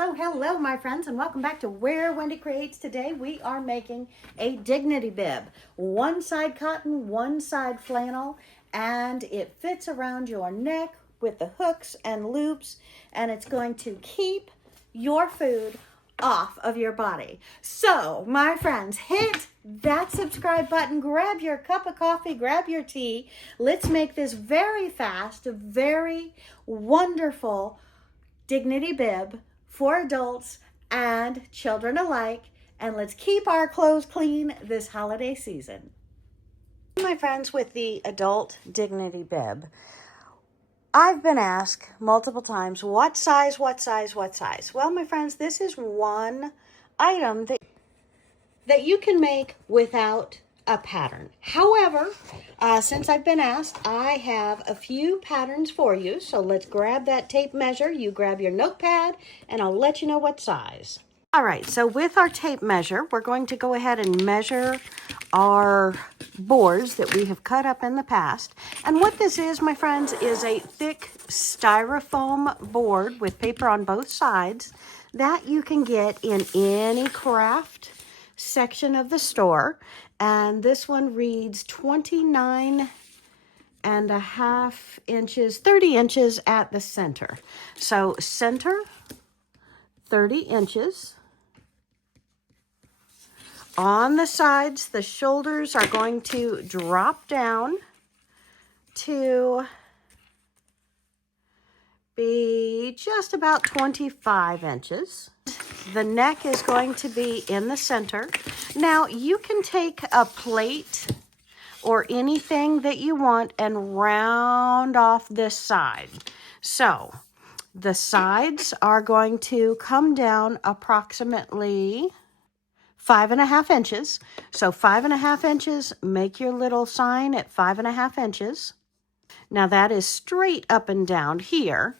Hello, my friends, and welcome back to Where Wendy Creates. Today we are making a Dignity Bib. One side cotton, one side flannel, and it fits around your neck with the hooks and loops, and it's going to keep your food off of your body. So, my friends, hit that subscribe button, grab your cup of coffee, grab your tea. Let's make this very fast, very wonderful Dignity Bib for adults and children alike, and let's keep our clothes clean this holiday season. My friends, with the adult Dignity Bib, I've been asked multiple times, what size? Well, my friends, this is one item that you can make without a pattern. However, since I've been asked, I have a few patterns for you. So let's grab that tape measure. You grab your notepad and I'll let you know what size. All right, so with our tape measure, we're going to go ahead and measure our boards that we have cut up in the past. And what this is, my friends, is a thick styrofoam board with paper on both sides that you can get in any craft section of the store. And this one reads 29.5 inches, 30 inches at the center. So center, 30 inches. On the sides, the shoulders are going to drop down to be just about 25 inches. The neck is going to be in the center. Now, you can take a plate or anything that you want and round off this side. So, the sides are going to come down approximately 5.5 inches. So 5.5 inches, make your little sign at 5.5 inches. Now that is straight up and down here.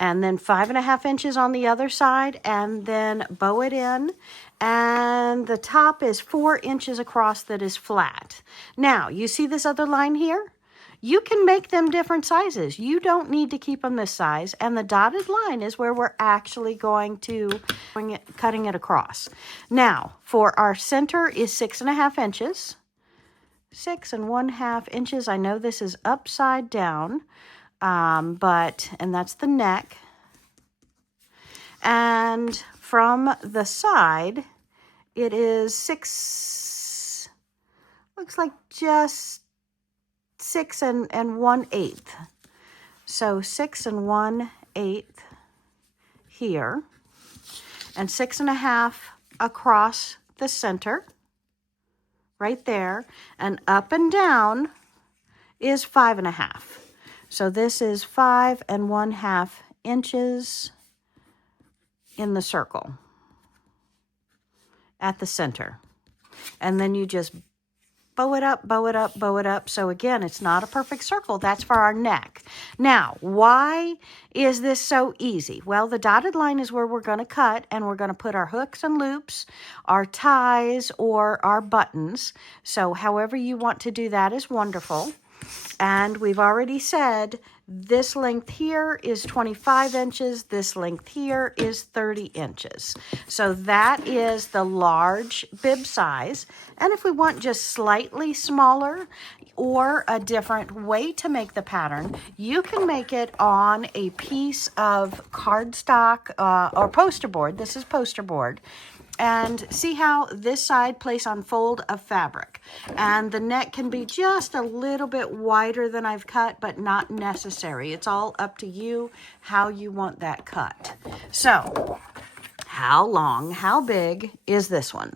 And then 5.5 inches on the other side, and then bow it in. And the top is 4 inches across that is flat. Now, you see this other line here? You can make them different sizes. You don't need to keep them this size. And the dotted line is where we're actually going to cutting it across. Now, for our center is 6.5 inches. 6.5 inches. I know this is upside down. And that's the neck. And from the side, it is looks like just 6 1/8. So 6 1/8 here, and 6.5 across the center, right there, and up and down is 5.5. So this is 5.5 inches in the circle at the center. And then you just bow it up, bow it up, bow it up. So again, it's not a perfect circle. That's for our neck. Now, why is this so easy? Well, the dotted line is where we're going to cut, and we're going to put our hooks and loops, our ties, or our buttons. So however you want to do that is wonderful. And we've already said this length here is 25 inches. This length here is 30 inches. So that is the large bib size. And if we want just slightly smaller or a different way to make the pattern, you can make it on a piece of cardstock or poster board. This is poster board. And see how this side place on fold of fabric. And the neck can be just a little bit wider than I've cut, but not necessary. It's all up to you how you want that cut. So, how long, how big is this one?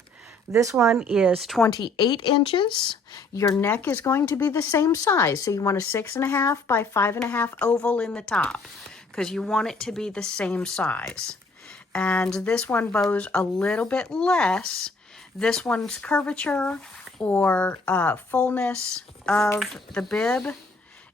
This one is 28 inches. Your neck is going to be the same size. So you want a 6.5 by 5.5 oval in the top, because you want it to be the same size. And this one bows a little bit less. This one's curvature or fullness of the bib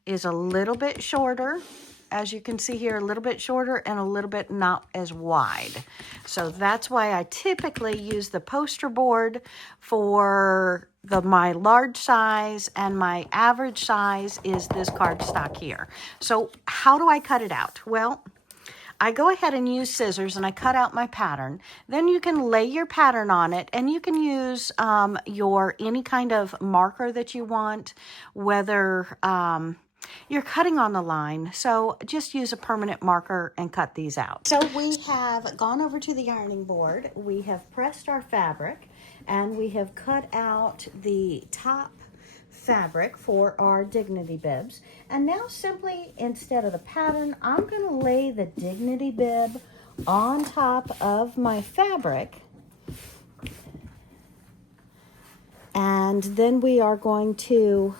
is a little bit shorter. As you can see here, a little bit shorter and a little bit not as wide. So that's why I typically use the poster board for my large size, and my average size is this cardstock here. So how do I cut it out? Well, I go ahead and use scissors and I cut out my pattern. Then you can lay your pattern on it, and you can use your any kind of marker that you want, whether you're cutting on the line. So just use a permanent marker and cut these out. So we have gone over to the ironing board. We have pressed our fabric, and we have cut out the top fabric for our Dignity bibs. And now simply, instead of the pattern, I'm going to lay the Dignity bib on top of my fabric. And then we are going to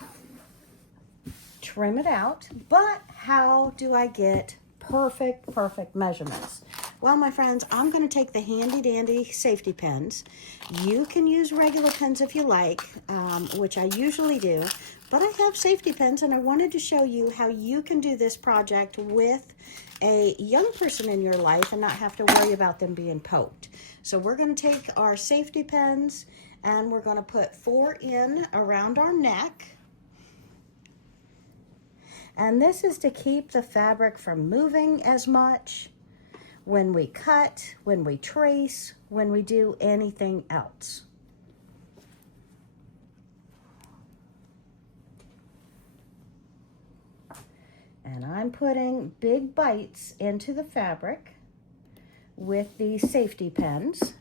trim it out. But how do I get perfect measurements? Well, my friends, I'm going to take the handy dandy safety pins. You can use regular pins if you like, which I usually do, but I have safety pins, and I wanted to show you how you can do this project with a young person in your life and not have to worry about them being poked. So we're going to take our safety pins and we're going to put 4 in around our neck. And this is to keep the fabric from moving as much when we cut, when we trace, when we do anything else. And I'm putting big bites into the fabric with these safety pins.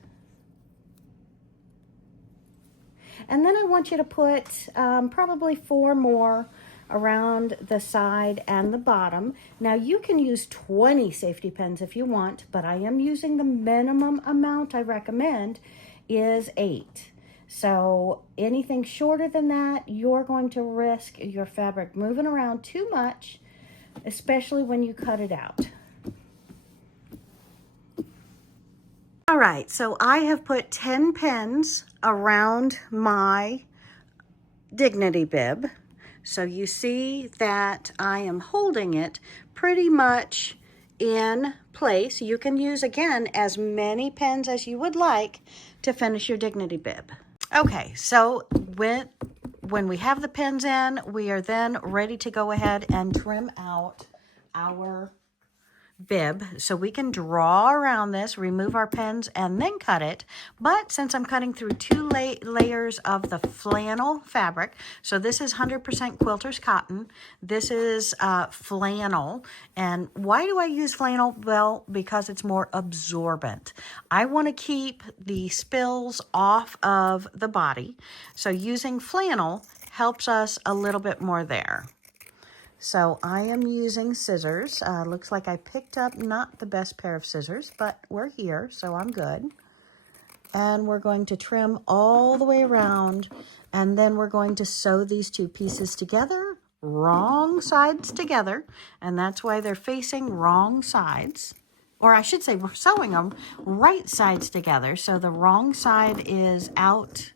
And then I want you to put probably 4 more around the side and the bottom. Now you can use 20 safety pins if you want, but I am using the minimum amount I recommend is 8. So anything shorter than that, you're going to risk your fabric moving around too much, especially when you cut it out. All right, so I have put 10 pins around my Dignity bib. So you see that I am holding it pretty much in place. You can use, again, as many pins as you would like to finish your Dignity bib. Okay, so when we have the pins in, we are then ready to go ahead and trim out our bib. So we can draw around this, remove our pins, and then cut it. But since I'm cutting through 2 layers of the flannel fabric, so this is 100% quilter's cotton, this is flannel. And why do I use flannel? Well, because it's more absorbent. I want to keep the spills off of the body, so using flannel helps us a little bit more there. So I am using scissors. Looks like I picked up not the best pair of scissors, but we're here, so I'm good. And we're going to trim all the way around, and then we're going to sew these 2 pieces together, wrong sides together, and that's why they're facing wrong sides. Or I should say we're sewing them right sides together, so the wrong side is out.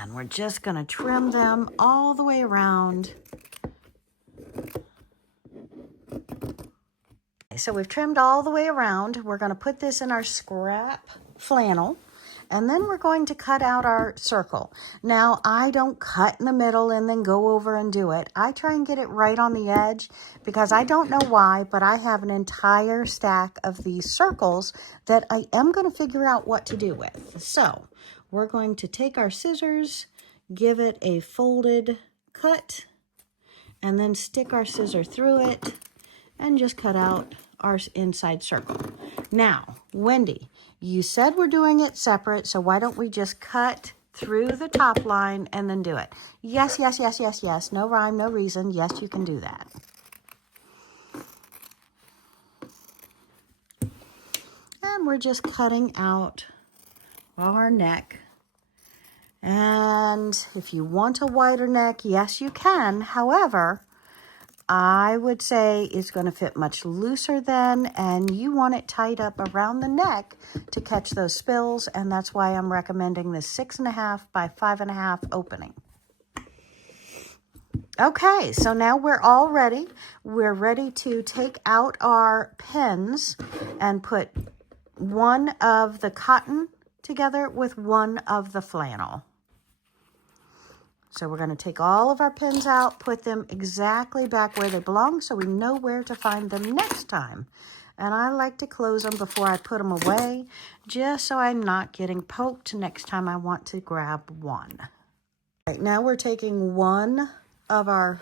And we're just going to trim them all the way around. So we've trimmed all the way around. We're going to put this in our scrap flannel, and then we're going to cut out our circle. Now, I don't cut in the middle and then go over and do it. I try and get it right on the edge because I don't know why, but I have an entire stack of these circles that I am going to figure out what to do with. So we're going to take our scissors, give it a folded cut, and then stick our scissor through it and just cut out our inside circle. Now, Wendy, you said we're doing it separate, so why don't we just cut through the top line and then do it? Yes, yes, yes, yes, yes. No rhyme, no reason. Yes, you can do that. And we're just cutting out our neck. And if you want a wider neck, yes, you can. However, I would say it's going to fit much looser then, and you want it tied up around the neck to catch those spills, and that's why I'm recommending this 6.5 by 5.5 opening. Okay, so now we're all ready. We're ready to take out our pins and put one of the cotton together with one of the flannel. So we're going to take all of our pins out, put them exactly back where they belong so we know where to find them next time. And I like to close them before I put them away, just so I'm not getting poked next time I want to grab one. Right now we're taking one of our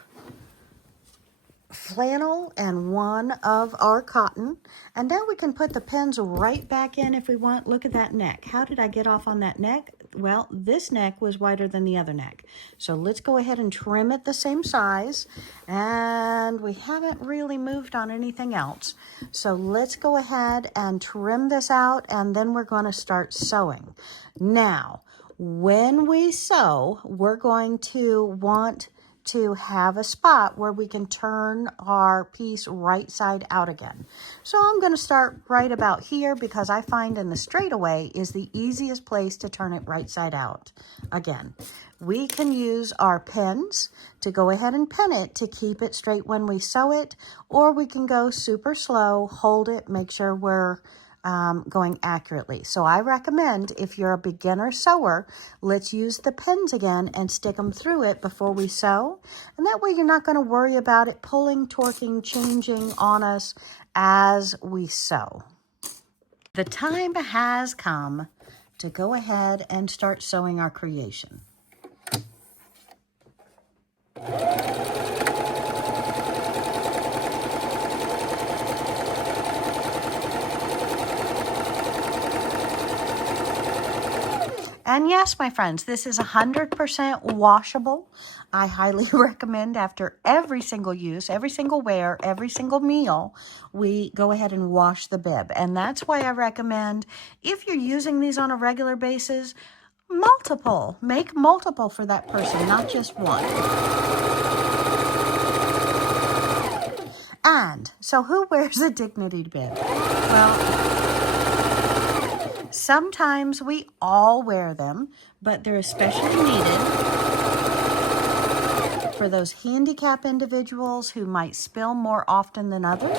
flannel and one of our cotton, and now we can put the pins right back in if we want. Look at that neck. How did I get off on that neck? Well, this neck was wider than the other neck, so let's go ahead and trim it the same size. And we haven't really moved on anything else, so let's go ahead and trim this out, and then we're going to start sewing. Now when we sew, we're going to want to have a spot where we can turn our piece right side out again. So I'm going to start right about here because I find in the straightaway is the easiest place to turn it right side out again. We can use our pins to go ahead and pin it to keep it straight when we sew it, or we can go super slow, hold it, make sure we're going accurately. So I recommend, if you're a beginner sewer, let's use the pins again and stick them through it before we sew. And that way you're not going to worry about it pulling, torquing, changing on us as we sew. The time has come to go ahead and start sewing our creation. And yes, my friends, this is 100% washable. I highly recommend after every single use, every single wear, every single meal, we go ahead and wash the bib. And that's why I recommend, if you're using these on a regular basis, multiple. Make multiple for that person, not just one. And so who wears a Dignity Bib? Well, sometimes we all wear them, but they're especially needed for those handicapped individuals who might spill more often than others,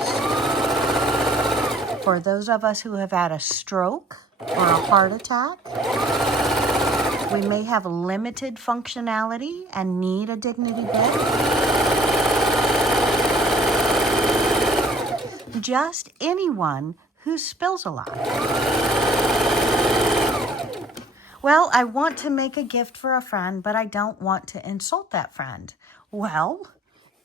for those of us who have had a stroke or a heart attack. We may have limited functionality and need a Dignity Bib. Just anyone who spills a lot. Well, I want to make a gift for a friend, but I don't want to insult that friend. Well,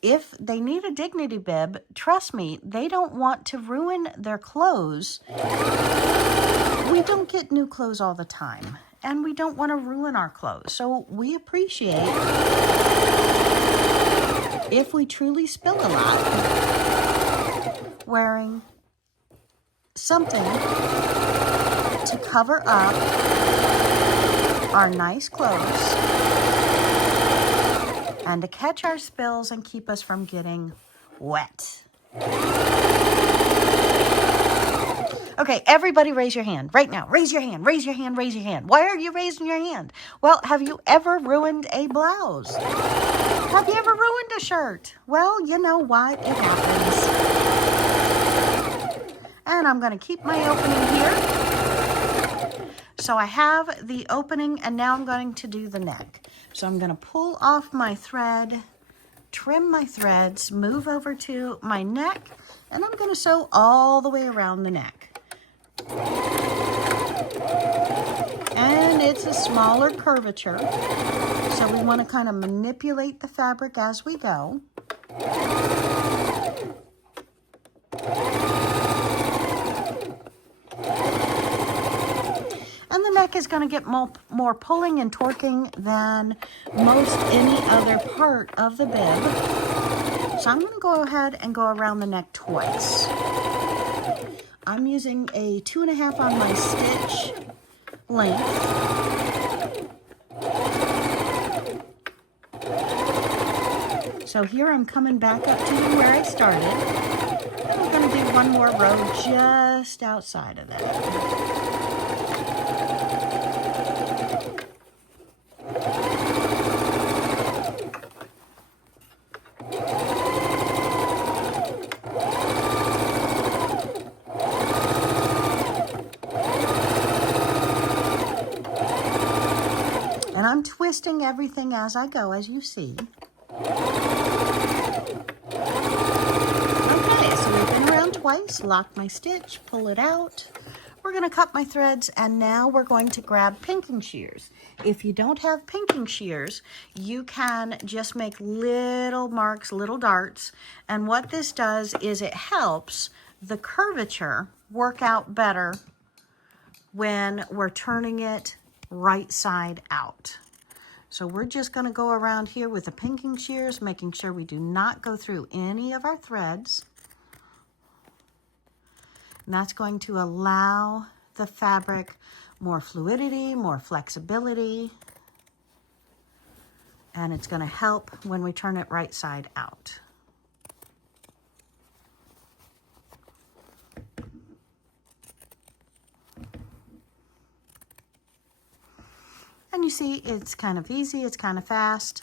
if they need a Dignity Bib, trust me, they don't want to ruin their clothes. We don't get new clothes all the time, and we don't want to ruin our clothes. So we appreciate if we truly spill a lot, wearing something to cover up our nice clothes and to catch our spills and keep us from getting wet. Okay, everybody raise your hand right now. Raise your hand, raise your hand, raise your hand. Why are you raising your hand? Well, have you ever ruined a blouse? Have you ever ruined a shirt? Well, you know what? It happens. And I'm going to keep my opening here. So I have the opening, and now I'm going to do the neck. So I'm going to pull off my thread, trim my threads, move over to my neck, and I'm going to sew all the way around the neck. And it's a smaller curvature, so we want to kind of manipulate the fabric as we go. And the neck is going to get more pulling and torquing than most any other part of the bib. So I'm going to go ahead and go around the neck twice. I'm using a 2.5 on my stitch length. So here I'm coming back up to where I started. And I'm going to do one more row just outside of that. I'm twisting everything as I go, as you see. Okay, so we've been around twice, lock my stitch, pull it out. We're going to cut my threads, and now we're going to grab pinking shears. If you don't have pinking shears, you can just make little marks, little darts, and what this does is it helps the curvature work out better when we're turning it right side out. So we're just going to go around here with the pinking shears, making sure we do not go through any of our threads. And that's going to allow the fabric more fluidity, more flexibility, and it's going to help when we turn it right side out. And you see, it's kind of easy, it's kind of fast,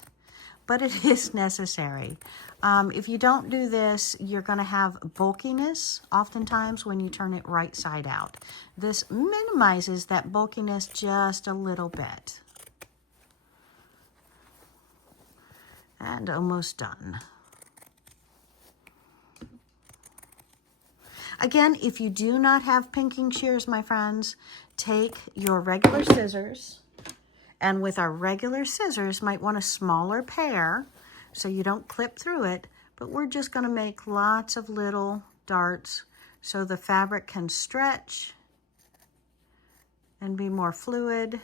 but it is necessary. If you don't do this, you're going to have bulkiness oftentimes when you turn it right side out. This minimizes that bulkiness just a little bit. And almost done. Again, if you do not have pinking shears, my friends, take your regular scissors. And with our regular scissors, might want a smaller pair so you don't clip through it, but we're just going to make lots of little darts so the fabric can stretch and be more fluid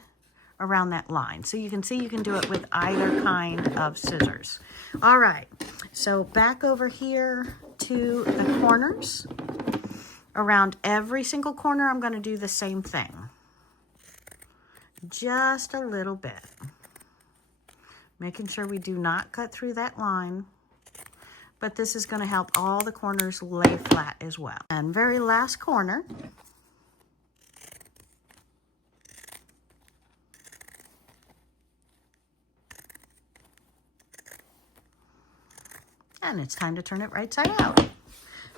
around that line. So you can see you can do it with either kind of scissors. All right, so back over here to the corners. Around every single corner, I'm going to do the same thing. Just a little bit. Making sure we do not cut through that line. But this is going to help all the corners lay flat as well. And very last corner. And it's time to turn it right side out.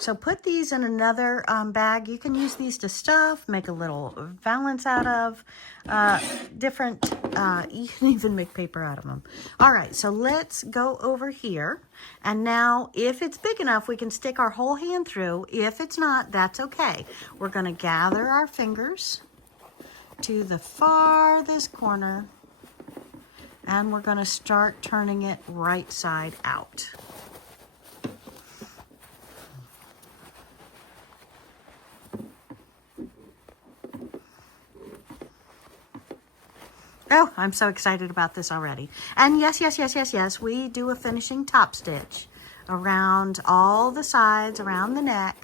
So put these in another bag. You can use these to stuff, make a little valance out of, you can even make paper out of them. All right, so let's go over here. And now, if it's big enough, we can stick our whole hand through. If it's not, that's okay. We're gonna gather our fingers to the farthest corner, and we're gonna start turning it right side out. Oh, I'm so excited about this already. And yes, we do a finishing top stitch around all the sides, around the neck.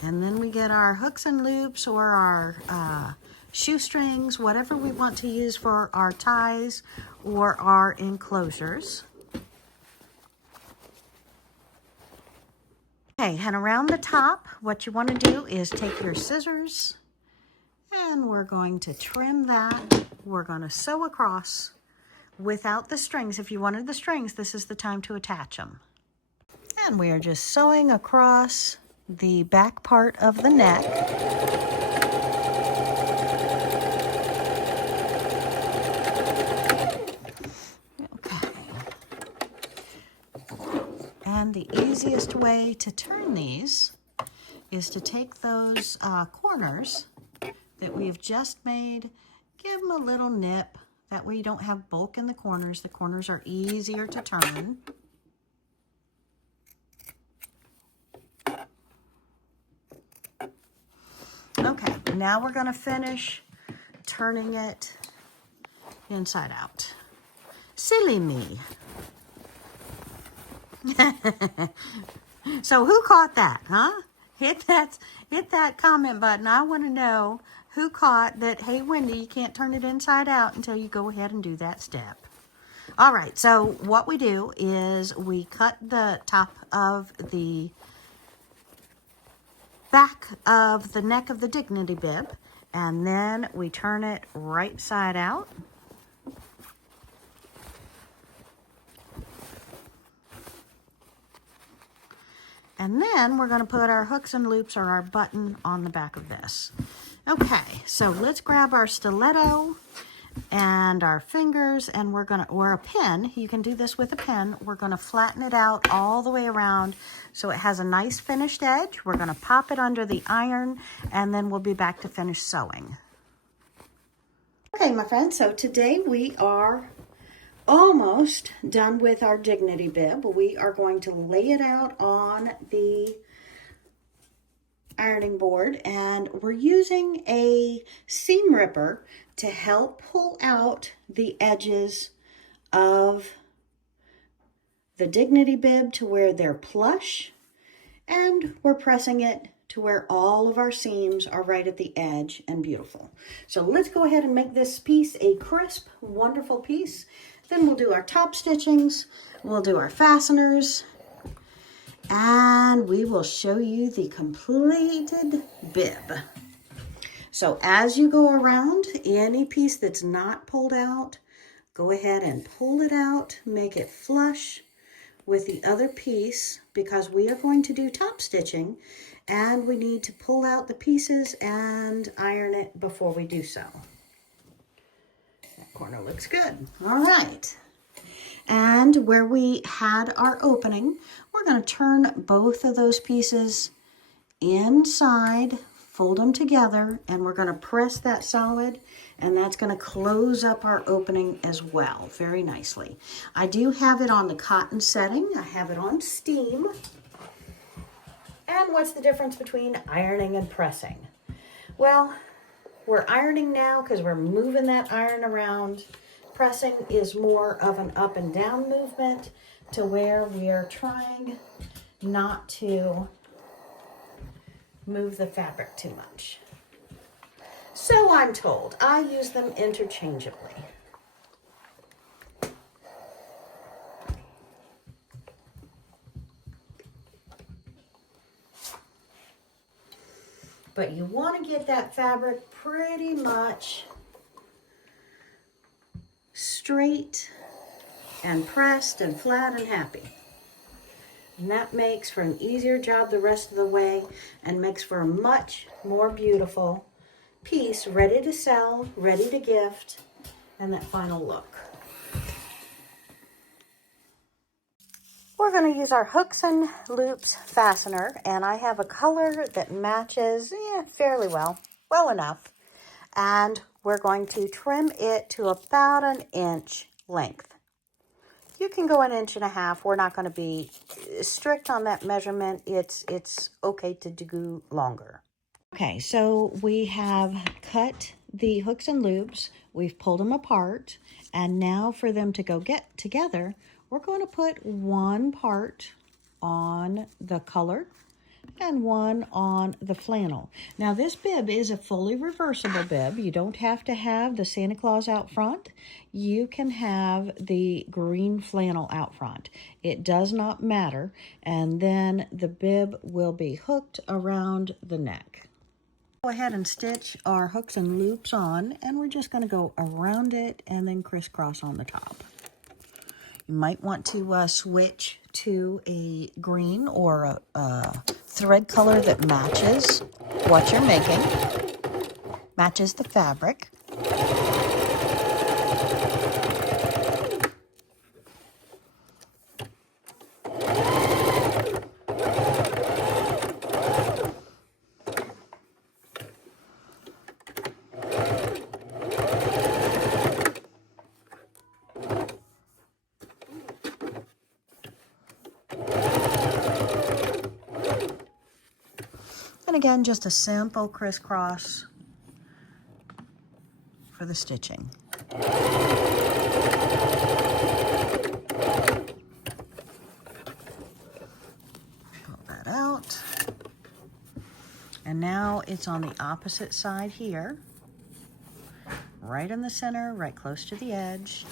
And then we get our hooks and loops or our shoestrings, whatever we want to use for our ties or our enclosures. Okay, and around the top, what you want to do is take your scissors, and we're going to trim that. We're going to sew across without the strings. If you wanted the strings, this is the time to attach them. And we are just sewing across the back part of the neck. Okay. And the easiest way to turn these is to take those corners that we've just made, give them a little nip. That way you don't have bulk in the corners. The corners are easier to turn. Okay, now we're going to finish turning it inside out. Silly me. So who caught that, huh? Hit that comment button. I want to know who caught that, hey, Wendy, you can't turn it inside out until you go ahead and do that step. All right, so what we do is we cut the top of the back of the neck of the Dignity Bib, and then we turn it right side out. And then we're going to put our hooks and loops or our button on the back of this. Okay, so let's grab our stiletto and our fingers, and we're gonna, or a pen, you can do this with a pen, we're gonna flatten it out all the way around so it has a nice finished edge. We're gonna pop it under the iron, and then we'll be back to finish sewing. Okay, my friends, so today we are almost done with our Dignity Bib. We are going to lay it out on the ironing board, and we're using a seam ripper to help pull out the edges of the Dignity Bib to where they're plush, and we're pressing it to where all of our seams are right at the edge and beautiful. So let's go ahead and make this piece a crisp, wonderful piece. Then we'll do our top stitchings, we'll do our fasteners, and we will show you the completed bib. So as you go around, any piece that's not pulled out, go ahead and pull it out, make it flush with the other piece, because we are going to do top stitching and we need to pull out the pieces and iron it before we do so. That corner looks good. All right. And where we had our opening, we're going to turn both of those pieces inside, fold them together, and we're going to press that solid, and that's going to close up our opening as well very nicely. I do have it on the cotton setting. I have it on steam. And what's the difference between ironing and pressing? Well, we're ironing now because we're moving that iron around. Pressing is more of an up and down movement to where we are trying not to move the fabric too much. So I'm told. I use them interchangeably. But you want to get that fabric pretty much straight and pressed and flat and happy. And that makes for an easier job the rest of the way and makes for a much more beautiful piece, ready to sell, ready to gift, and that final look. We're going to use our hooks and loops fastener, and I have a color that matches fairly well enough, and we're going to trim it to about 1 inch length. You can go 1.5 inches. We're not going to be strict on that measurement. It's okay to do longer. Okay, so we have cut the hooks and loops. We've pulled them apart, and now for them to go get together, we're going to put one part on the color and one on the flannel. Now this bib is a fully reversible bib. You don't have to have the Santa Claus out front. You can have the green flannel out front. It does not matter. And then the bib will be hooked around the neck. Go ahead and stitch our hooks and loops on, and we're just going to go around it and then crisscross on the top. You might want to switch to a green or a thread color that matches what you're making, matches the fabric. And again, just a simple crisscross for the stitching. Pull that out. And now it's on the opposite side here, right in the center, right close to the edge.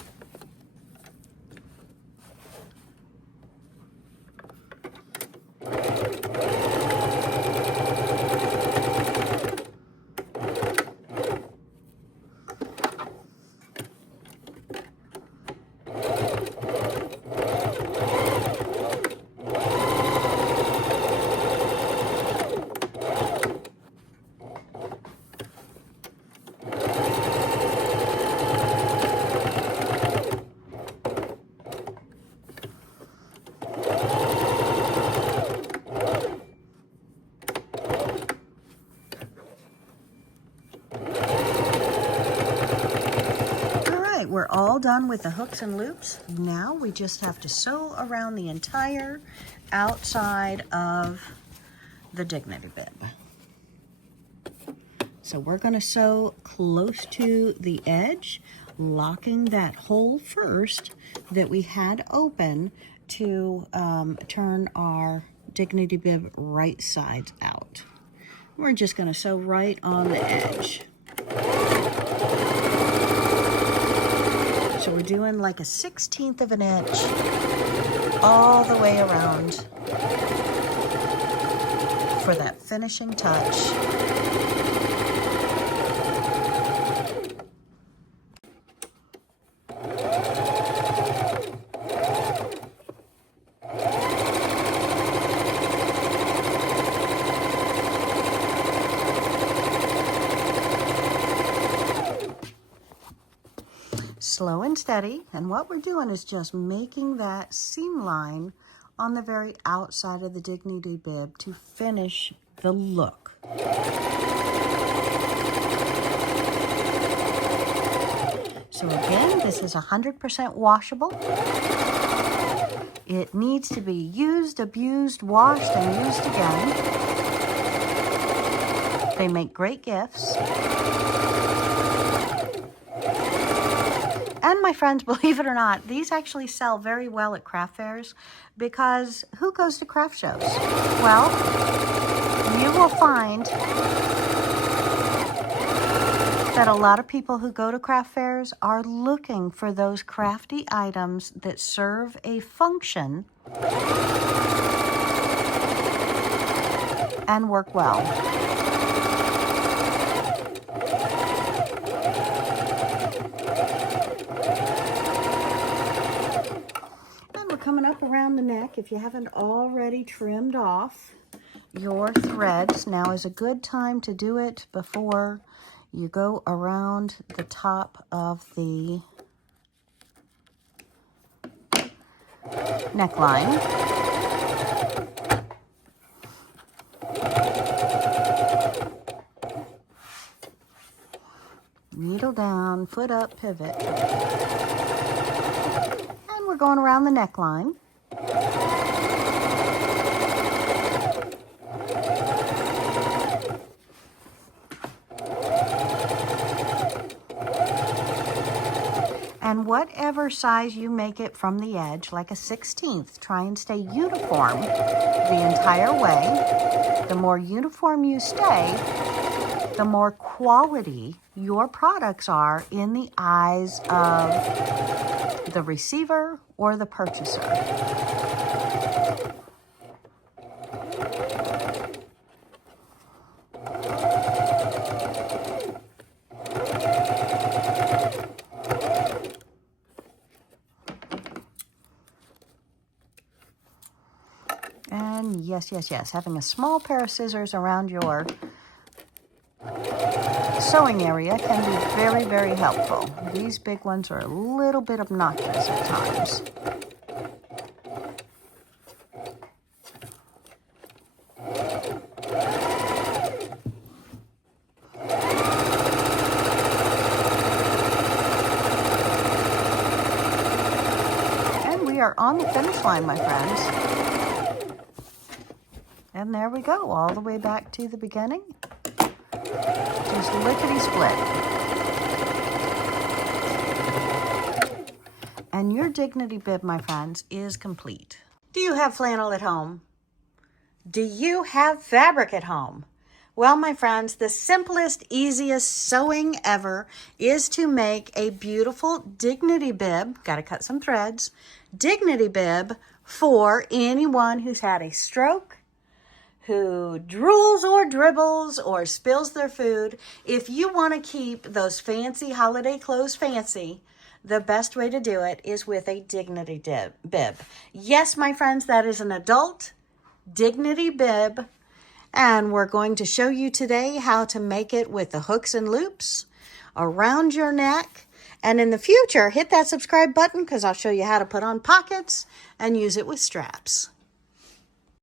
all done with the hooks and loops. Now we just have to sew around the entire outside of the Dignity Bib. So we're going to sew close to the edge, locking that hole first that we had open to turn our Dignity Bib right sides out. We're just going to sew right on the edge. So we're doing like a 1/16 of an inch all the way around for that finishing touch. Slow and steady, and what we're doing is just making that seam line on the very outside of the Dignity Bib to finish the look. So again, this is 100% washable. It needs to be used, abused, washed, and used again. They make great gifts. And my friends, believe it or not, these actually sell very well at craft fairs, because who goes to craft shows? Well, you will find that a lot of people who go to craft fairs are looking for those crafty items that serve a function and work well. Coming up around the neck, if you haven't already trimmed off your threads, now is a good time to do it before you go around the top of the neckline. Needle down, foot up, pivot. We're going around the neckline. And whatever size you make it from the edge, like a 1/16, try and stay uniform the entire way. The more uniform you stay, the more quality your products are in the eyes of the receiver or the purchaser. And yes, having a small pair of scissors around your sewing area can be very, very helpful. These big ones are a little bit obnoxious at times. And we are on the finish line, my friends. And there we go, all the way back to the beginning. Just lickety-split. And your Dignity Bib, my friends, is complete. Do you have flannel at home? Do you have fabric at home? Well, my friends, the simplest, easiest sewing ever is to make a beautiful Dignity Bib. Got to cut some threads. Dignity Bib for anyone who's had a stroke, who drools or dribbles or spills their food. If you want to keep those fancy holiday clothes fancy, the best way to do it is with a Dignity Bib. Yes, my friends, that is an adult Dignity Bib, and we're going to show you today how to make it with the hooks and loops around your neck. And in the future, hit that subscribe button, because I'll show you how to put on pockets and use it with straps.